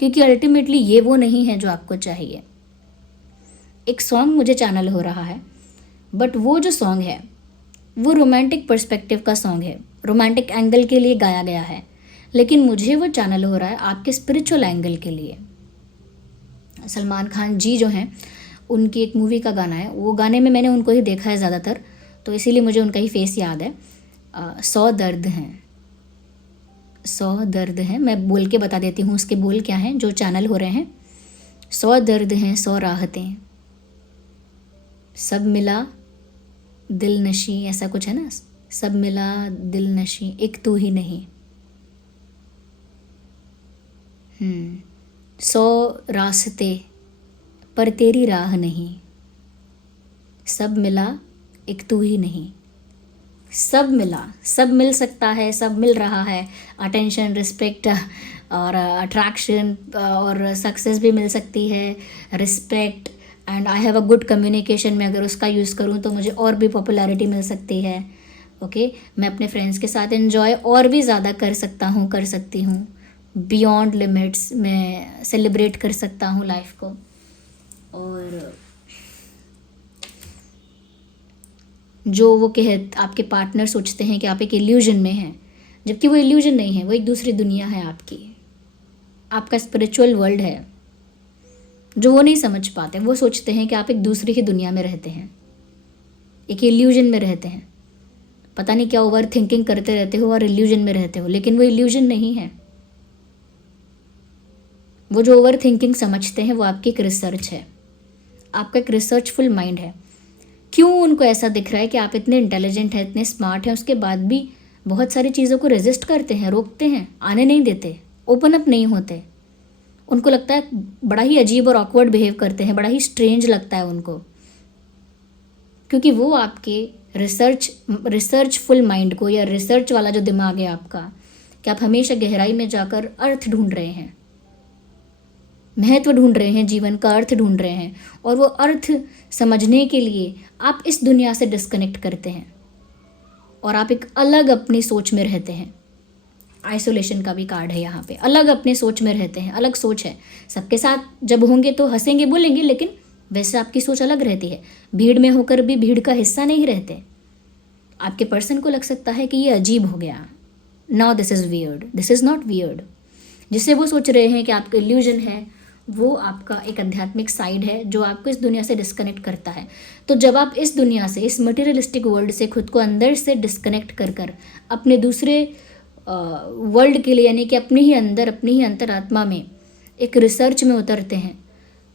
क्योंकि अल्टीमेटली ये वो नहीं है जो आपको चाहिए। एक सॉन्ग मुझे चैनल हो रहा है, बट वो जो सॉन्ग है वो रोमांटिक पर्सपेक्टिव का सॉन्ग है, रोमांटिक एंगल के लिए गाया गया है, लेकिन मुझे वो चैनल हो रहा है आपके स्पिरिचुअल एंगल के लिए। सलमान खान जी जो हैं, उनकी एक मूवी का गाना है, वो गाने में मैंने उनको ही देखा है ज़्यादातर, तो इसीलिए मुझे उनका ही फेस याद है। 100 दर्द हैं, 100 दर्द हैं, मैं बोल के बता देती हूँ उसके बोल क्या हैं जो चैनल हो रहे हैं। 100 दर्द हैं, 100 राहतें, सब मिला दिल नशी, ऐसा कुछ है ना, सब मिला दिल नशी, एक तू ही नहीं। 100 रास्ते पर तेरी राह नहीं, सब मिला एक तू ही नहीं, सब मिला, सब मिल सकता है, सब मिल रहा है। अटेंशन, रिस्पेक्ट और अट्रैक्शन और सक्सेस भी मिल सकती है, respect and I have a good communication में अगर उसका यूज़ करूँ तो मुझे और भी पॉपुलैरिटी मिल सकती है। ओके मैं अपने फ्रेंड्स के साथ एंजॉय और भी ज़्यादा कर सकता हूँ, कर सकती हूँ, बियॉन्ड लिमिट्स मैं सेलिब्रेट कर सकता हूँ लाइफ को। और जो वो आपके पार्टनर सोचते हैं कि आप एक इल्यूजन में हैं, जबकि वो इल्यूजन नहीं है, वो एक दूसरी दुनिया है आपकी, आपका स्पिरिचुअल वर्ल्ड है। जो वो नहीं समझ पाते, वो सोचते हैं कि आप एक दूसरी ही दुनिया में रहते हैं, एक इल्यूजन में रहते हैं, पता नहीं क्या ओवर थिंकिंग करते रहते हो और इल्यूजन में रहते हो, लेकिन वो इल्यूजन नहीं है। वो जो ओवर थिंकिंग समझते हैं वो आपकी एक रिसर्च है, आपका एक रिसर्चफुल माइंड है। क्यों उनको ऐसा दिख रहा है कि आप इतने इंटेलिजेंट हैं, इतने स्मार्ट हैं, उसके बाद भी बहुत सारी चीज़ों को रेजिस्ट करते हैं, रोकते हैं, आने नहीं देते, ओपन अप नहीं होते। उनको लगता है बड़ा ही अजीब और ऑकवर्ड बिहेव करते हैं, बड़ा ही स्ट्रेंज लगता है उनको, क्योंकि वो आपके रिसर्चफुल माइंड को या रिसर्च वाला जो दिमाग है आपका, कि आप हमेशा गहराई में जाकर अर्थ ढूंढ रहे हैं, महत्व ढूंढ रहे हैं, जीवन का अर्थ ढूंढ रहे हैं, और वो अर्थ समझने के लिए आप इस दुनिया से डिस्कनेक्ट करते हैं और आप एक अलग अपनी सोच में रहते हैं। आइसोलेशन का भी कार्ड है यहाँ पे, अलग अपने सोच में रहते हैं, अलग सोच है। सबके साथ जब होंगे तो हंसेंगे बोलेंगे, लेकिन वैसे आपकी सोच अलग रहती है। भीड़ में होकर भी भीड़ का हिस्सा नहीं रहते। आपके पर्सन को लग सकता है कि ये अजीब हो गया, now this is weird, this is not weird. जिससे वो सोच रहे हैं कि आपका इल्यूजन है, वो आपका एक आध्यात्मिक साइड है जो आपको इस दुनिया से डिस्कनेक्ट करता है। तो जब आप इस दुनिया से, इस मटेरियलिस्टिक वर्ल्ड से खुद को अंदर से डिस्कनेक्ट कर कर अपने दूसरे वर्ल्ड के लिए, यानी कि अपने ही अंदर, अपनी ही अंतरात्मा में एक रिसर्च में उतरते हैं,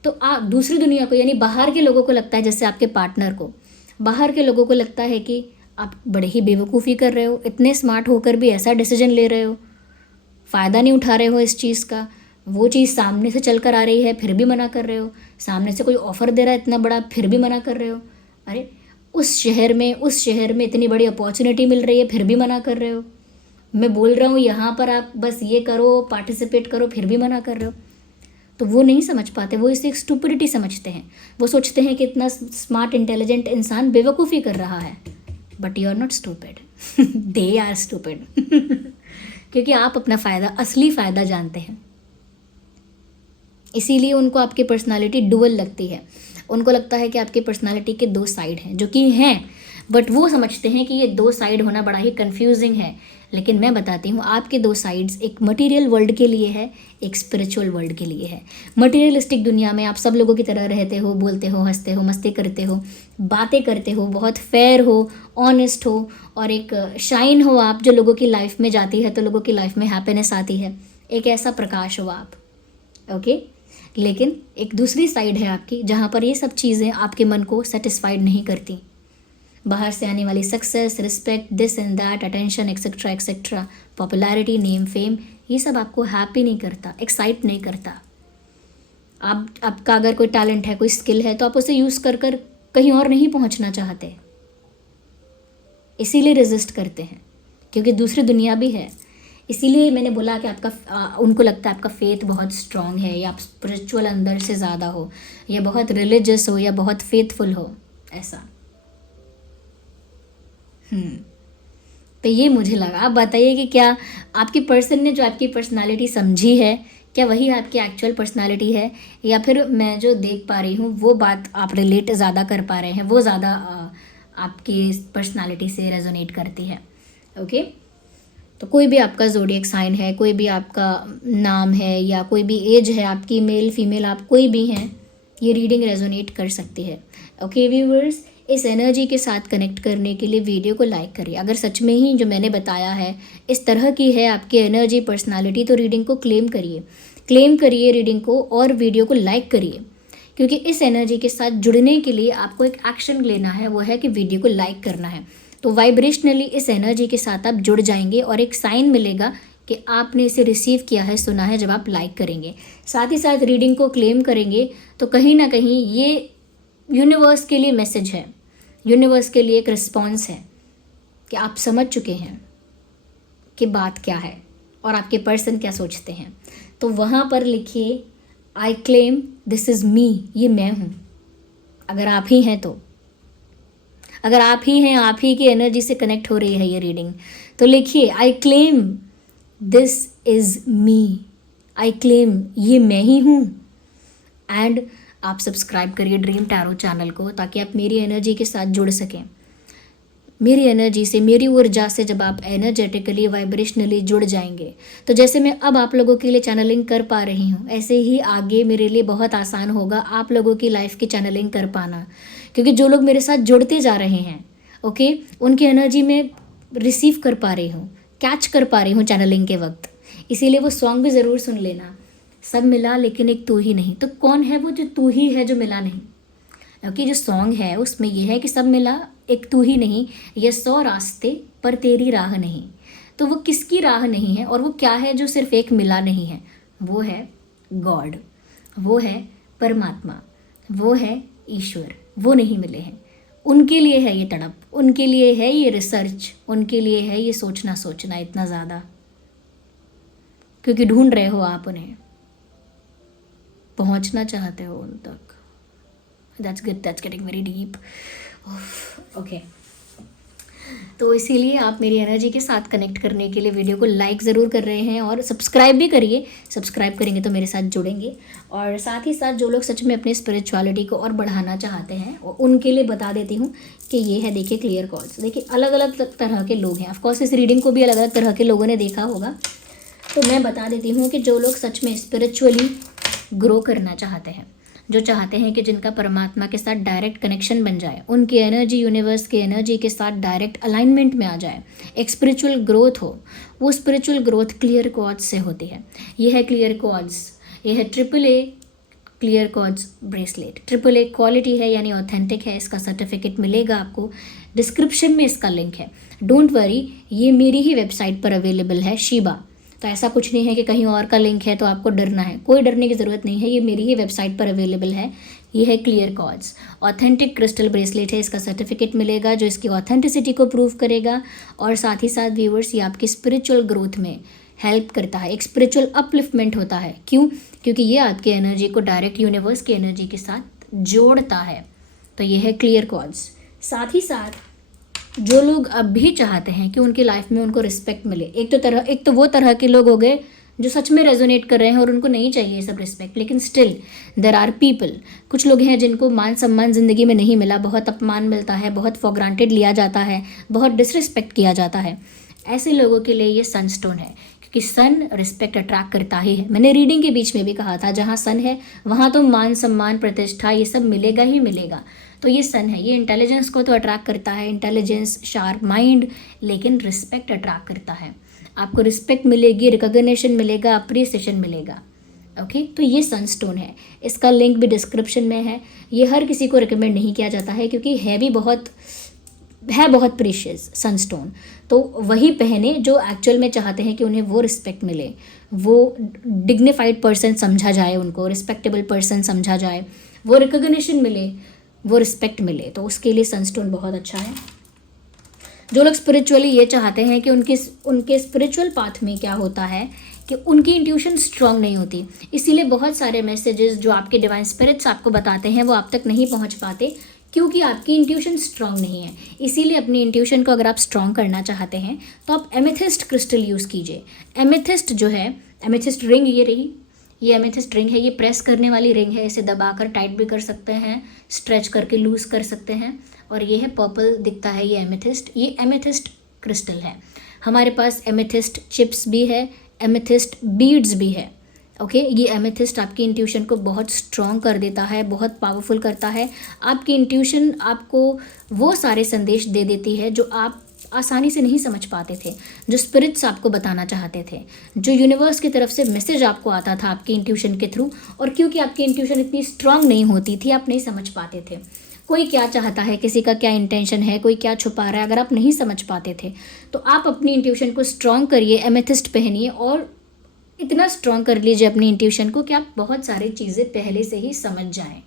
तो आप दूसरी दुनिया को, यानी बाहर के लोगों को लगता है, जैसे आपके पार्टनर को, बाहर के लोगों को लगता है कि आप बड़े ही बेवकूफ़ी कर रहे हो, इतने स्मार्ट होकर भी ऐसा डिसीजन ले रहे हो, फ़ायदा नहीं उठा रहे हो इस चीज़ का। वो चीज़ सामने से चल कर आ रही है फिर भी मना कर रहे हो, सामने से कोई ऑफ़र दे रहा है इतना बड़ा फिर भी मना कर रहे हो। अरे उस शहर में इतनी बड़ी अपॉर्चुनिटी मिल रही है फिर भी मना कर रहे हो। मैं बोल रहा हूँ यहाँ पर आप बस ये करो, पार्टिसिपेट करो, फिर भी मना कर रहे हो। तो वो नहीं समझ पाते, वो इसे एक स्टुपिडिटी समझते हैं। वो सोचते हैं कि इतना स्मार्ट इंटेलिजेंट इंसान बेवकूफ़ी कर रहा है, but you are not stupid, they are stupid. क्योंकि आप अपना फ़ायदा, असली फ़ायदा जानते हैं। इसीलिए उनको आपकी पर्सनालिटी डुअल लगती है। उनको लगता है कि आपकी पर्सनालिटी के दो साइड हैं, जो कि हैं, बट वो समझते हैं कि ये दो साइड होना बड़ा ही कंफ्यूजिंग है। लेकिन मैं बताती हूँ, आपके दो साइड्स एक मटेरियल वर्ल्ड के लिए है, एक स्पिरिचुअल वर्ल्ड के लिए है। मटेरियलिस्टिक दुनिया में आप सब लोगों की तरह रहते हो, बोलते हो, हंसते हो, मस्ती करते हो, बातें करते हो, बहुत फेयर हो, ऑनेस्ट हो, और एक शाइन हो आप, जो लोगों की लाइफ में जाती है तो लोगों की लाइफ में हैप्पीनेस आती है। एक ऐसा प्रकाश हो आप, ओके। लेकिन एक दूसरी साइड है आपकी, जहाँ पर ये सब चीज़ें आपके मन को सेटिस्फाइड नहीं करती। बाहर से आने वाली success, respect, this and that, attention, etcetera etcetera, popularity, name, fame, ये सब आपको हैप्पी नहीं करता, एक्साइट नहीं करता। आपका अगर कोई टैलेंट है, कोई स्किल है, तो आप उसे यूज़ कर कर कहीं और नहीं पहुंचना चाहते, इसीलिए रेजिस्ट करते हैं, क्योंकि दूसरी दुनिया भी है। इसीलिए मैंने बोला कि उनको लगता है आपका फेथ बहुत स्ट्रांग है, या आप स्पिरिचुअल अंदर से ज़्यादा हो, या बहुत रिलीजियस हो, या बहुत फेथफुल हो, ऐसा। तो ये मुझे लगा। आप बताइए कि क्या आपकी पर्सन ने जो आपकी पर्सनालिटी समझी है, क्या वही आपकी एक्चुअल पर्सनालिटी है, या फिर मैं जो देख पा रही हूँ वो बात आप रिलेट ज़्यादा कर पा रहे हैं, वो ज़्यादा आपकी पर्सनालिटी से रेजोनेट करती है। ओके, तो कोई भी आपका ज़ोडिएक साइन है, कोई भी आपका नाम है, या कोई भी एज है आपकी, मेल फीमेल आप कोई भी हैं, ये रीडिंग रेजोनेट कर सकती है। ओके व्यूअर्स, इस एनर्जी के साथ कनेक्ट करने के लिए वीडियो को लाइक करिए। अगर सच में ही जो मैंने बताया है इस तरह की है आपकी एनर्जी, पर्सनालिटी, तो रीडिंग को क्लेम करिए रीडिंग को, और वीडियो को लाइक करिए, क्योंकि इस एनर्जी के साथ जुड़ने के लिए आपको एक एक्शन लेना है, वो है कि वीडियो को लाइक करना है। तो वाइब्रेशनली इस एनर्जी के साथ आप जुड़ जाएंगे और एक साइन मिलेगा कि आपने इसे रिसीव किया है, सुना है, जब आप लाइक करेंगे। साथ ही साथ रीडिंग को क्लेम करेंगे तो कहीं ना कहीं ये यूनिवर्स के लिए मैसेज है, यूनिवर्स के लिए एक रिस्पॉन्स है कि आप समझ चुके हैं कि बात क्या है और आपके पर्सन क्या सोचते हैं, तो वहाँ पर लिखिए I claim this is me, ये मैं हूँ। अगर आप ही हैं तो, अगर आप ही हैं, आप ही की एनर्जी से कनेक्ट हो रही है ये रीडिंग, तो लिखिए I claim this is me, I claim ये मैं ही हूँ। एंड आप सब्सक्राइब करिए ड्रीम टैरो चैनल को, ताकि आप मेरी एनर्जी के साथ जुड़ सकें। मेरी एनर्जी से, मेरी ऊर्जा से जब आप एनर्जेटिकली वाइब्रेशनली जुड़ जाएंगे, तो जैसे मैं अब आप लोगों के लिए चैनलिंग कर पा रही हूँ, ऐसे ही आगे मेरे लिए बहुत आसान होगा आप लोगों की लाइफ की चैनलिंग कर पाना। क्योंकि जो लोग मेरे साथ जुड़ते जा रहे हैं, ओके, उनकी एनर्जी में रिसीव कर पा रही हूँ, कैच कर पा रही हूँ चैनलिंग के वक्त। इसीलिए वो सॉन्ग भी ज़रूर सुन लेना, सब मिला लेकिन एक तू ही नहीं। तो कौन है वो जो तू ही है जो मिला नहीं? क्योंकि जो सॉन्ग है उसमें यह है कि सब मिला एक तू ही नहीं, ये 100 रास्ते पर तेरी राह नहीं। तो वो किसकी राह नहीं है और वो क्या है जो सिर्फ एक मिला नहीं है? वो है गॉड, वो है परमात्मा, वो है ईश्वर। वो नहीं मिले हैं, उनके लिए है ये तड़प, उनके लिए है ये रिसर्च, उनके लिए है ये सोचना इतना ज़्यादा, क्योंकि ढूंढ रहे हो आप उन्हें, पहुंचना चाहते हो उन तक। That's good, that's getting very deep. Okay, तो इसीलिए आप मेरी एनर्जी के साथ कनेक्ट करने के लिए वीडियो को लाइक ज़रूर कर रहे हैं और सब्सक्राइब भी करिए। सब्सक्राइब करेंगे तो मेरे साथ जुड़ेंगे। और साथ ही साथ जो लोग सच में अपनी स्पिरिचुअलिटी को और बढ़ाना चाहते हैं, उनके लिए बता देती हूँ कि ये है, देखिए क्लियर कॉल्स। देखिए अलग अलग तरह के लोग हैं, ऑफकोर्स इस रीडिंग को भी अलग अलग तरह के लोगों ने देखा होगा। तो मैं बता देती हूँ कि जो लोग सच में स्पिरिचुअली ग्रो करना चाहते हैं, जो चाहते हैं कि जिनका परमात्मा के साथ डायरेक्ट कनेक्शन बन जाए, उनकी एनर्जी यूनिवर्स की एनर्जी के साथ डायरेक्ट अलाइनमेंट में आ जाए, एक स्पिरिचुअल ग्रोथ हो, वो स्पिरिचुअल ग्रोथ क्लियर कॉर्ड्स से होती है। ये है क्लियर कॉर्ड्स, ये है AAA clear cords bracelet. AAA quality है, यानी ऑथेंटिक है। इसका सर्टिफिकेट मिलेगा आपको, डिस्क्रिप्शन में इसका लिंक है। डोंट वरी, ये मेरी ही वेबसाइट पर अवेलेबल है, शीबा। तो ऐसा कुछ नहीं है कि कहीं और का लिंक है तो आपको डरना है, कोई डरने की ज़रूरत नहीं है। ये मेरी ही वेबसाइट पर अवेलेबल है। ये है clear cords, authentic crystal bracelet है। इसका सर्टिफिकेट मिलेगा जो इसकी ऑथेंटिसिटी को प्रूव करेगा। और साथ ही साथ व्यूवर्स, ये आपकी स्पिरिचुअल ग्रोथ में हेल्प करता है, एक स्पिरिचुअल अपलिफ्टमेंट होता है। क्यों? क्योंकि ये आपकी एनर्जी को डायरेक्ट यूनिवर्स की एनर्जी के साथ जोड़ता है। तो ये है क्लियर कॉर्ड्स। साथ ही साथ जो लोग अब भी चाहते हैं कि उनकी लाइफ में उनको रिस्पेक्ट मिले, एक तो वो तरह के लोग हो गए जो सच में रेजोनेट कर रहे हैं और उनको नहीं चाहिए ये सब रिस्पेक्ट, लेकिन स्टिल देयर आर पीपल, कुछ लोग हैं जिनको मान सम्मान ज़िंदगी में नहीं मिला, बहुत अपमान मिलता है, बहुत फॉर ग्रांटेड लिया जाता है, बहुत डिसरिस्पेक्ट किया जाता है। ऐसे लोगों के लिए ये सनस्टोन है, क्योंकि सन रिस्पेक्ट अट्रैक्ट करता ही है। मैंने रीडिंग के बीच में भी कहा था, जहाँ सन है वहाँ तो मान सम्मान प्रतिष्ठा ये सब मिलेगा ही मिलेगा। तो ये सन है, ये इंटेलिजेंस को तो अट्रैक्ट करता है, इंटेलिजेंस, शार्प माइंड, लेकिन रिस्पेक्ट अट्रैक्ट करता है। आपको रिस्पेक्ट मिलेगी, रिकॉग्निशन मिलेगा, अप्रिसिएशन मिलेगा। ओके, तो ये सनस्टोन है। इसका लिंक भी डिस्क्रिप्शन में है। ये हर किसी को रिकमेंड नहीं किया जाता है, क्योंकि है भी बहुत प्रीशियस सनस्टोन। तो वही पहने जो एक्चुअल में चाहते हैं कि उन्हें वो रिस्पेक्ट मिले, वो डिग्निफाइड पर्सन समझा जाए, उनको रिस्पेक्टेबल पर्सन समझा जाए, वो रिकॉग्निशन मिले, वो रिस्पेक्ट मिले। तो उसके लिए सनस्टोन बहुत अच्छा है। जो लोग स्पिरिचुअली ये चाहते हैं कि उनके स्पिरिचुअल पाथ में क्या होता है कि उनकी इंट्यूशन स्ट्रांग नहीं होती, इसीलिए बहुत सारे मैसेजेस जो आपके डिवाइन स्पिरिट्स आपको बताते हैं वो आप तक नहीं पहुंच पाते, क्योंकि आपकी इंट्यूशन स्ट्रांग नहीं है। इसीलिए अपनी इंट्यूशन को अगर आप स्ट्रांग करना चाहते हैं तो आप एमेथिस्ट क्रिस्टल यूज़ कीजिए। एमेथिस्ट जो है, एमेथिस्ट रिंग ये रही, ये एमेथिस्ट रिंग है। ये प्रेस करने वाली रिंग है, इसे दबाकर टाइट भी कर सकते हैं, स्ट्रेच करके लूज़ कर सकते हैं। और ये है पर्पल दिखता है, ये एमेथिस्ट क्रिस्टल है। हमारे पास एमेथिस्ट चिप्स भी है, एमेथिस्ट बीड्स भी है। ओके, ये एमेथिस्ट आपकी इंट्यूशन को बहुत स्ट्रॉन्ग कर देता है, बहुत पावरफुल करता है। आपकी इंट्यूशन आपको वो सारे संदेश दे देती है जो आप आसानी से नहीं समझ पाते थे, जो स्पिरिट्स आपको बताना चाहते थे, जो यूनिवर्स की तरफ से मैसेज आपको आता था आपकी इंट्यूशन के थ्रू। और क्योंकि आपकी इंट्यूशन इतनी स्ट्रांग नहीं होती थी, आप नहीं समझ पाते थे कोई क्या चाहता है, किसी का क्या इंटेंशन है, कोई क्या छुपा रहा है। अगर आप नहीं समझ पाते थे तो आप अपनी इंट्यूशन को स्ट्रांग करिए, एमेथिस्ट पहनिए और इतना स्ट्रांग कर लीजिए अपनी इंट्यूशन को कि आप बहुत सारी चीज़ें पहले से ही समझ जाएं।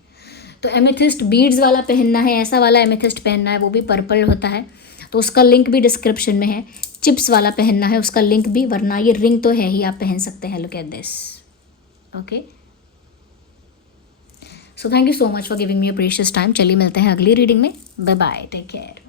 तो एमेथिस्ट बीड्स वाला पहनना है, ऐसा वाला एमेथिस्ट पहनना है, वो भी पर्पल होता है। तो उसका लिंक भी डिस्क्रिप्शन में है। चिप्स वाला पहनना है उसका लिंक भी, वरना ये रिंग तो है ही, आप पहन सकते हैं। Look at this. Okay, so thank you so much for giving me a precious time. चलिए मिलते हैं अगली रीडिंग में। Bye bye, take care.